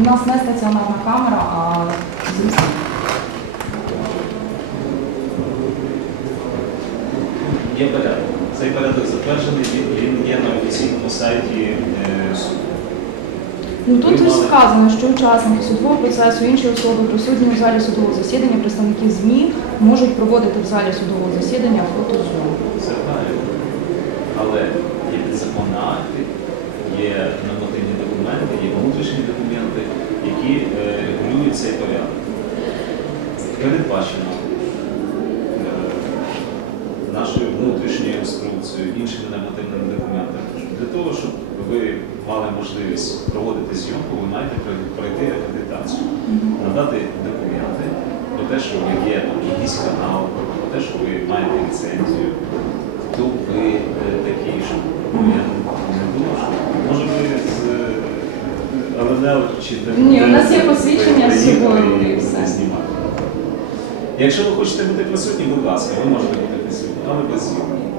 У нас не стаціонарна камера, а звісно. Є порядок. Цей порядок затверджений, він, є на офіційному сайті е, суду. Ну тут сказано, що учасники судового процесу, інші особи присутні в залі судового засідання, представники ЗМІ можуть проводити в залі судового засідання фотозйомку. Це правильно. Але є підзаконні акти, є нормативні документи, є внутрішні документи, які е, регулюють цей порядок. Передбачено е, нашою внутрішньою інструкцією, іншими нормативними документами. Для того, щоб ви мали можливість проводити зйомку, ви маєте пройти- акредитацію, надати документи про те, що ви є якийсь канал, про те, що ви маєте ліцензію, хто ви е, такий, що ну, е, ЛНЛ чи Ні, у нас є посвідчення з собою, і все. Якщо ви хочете бути присутні, будь ласка, ви можете бути присутні, але без зйомки.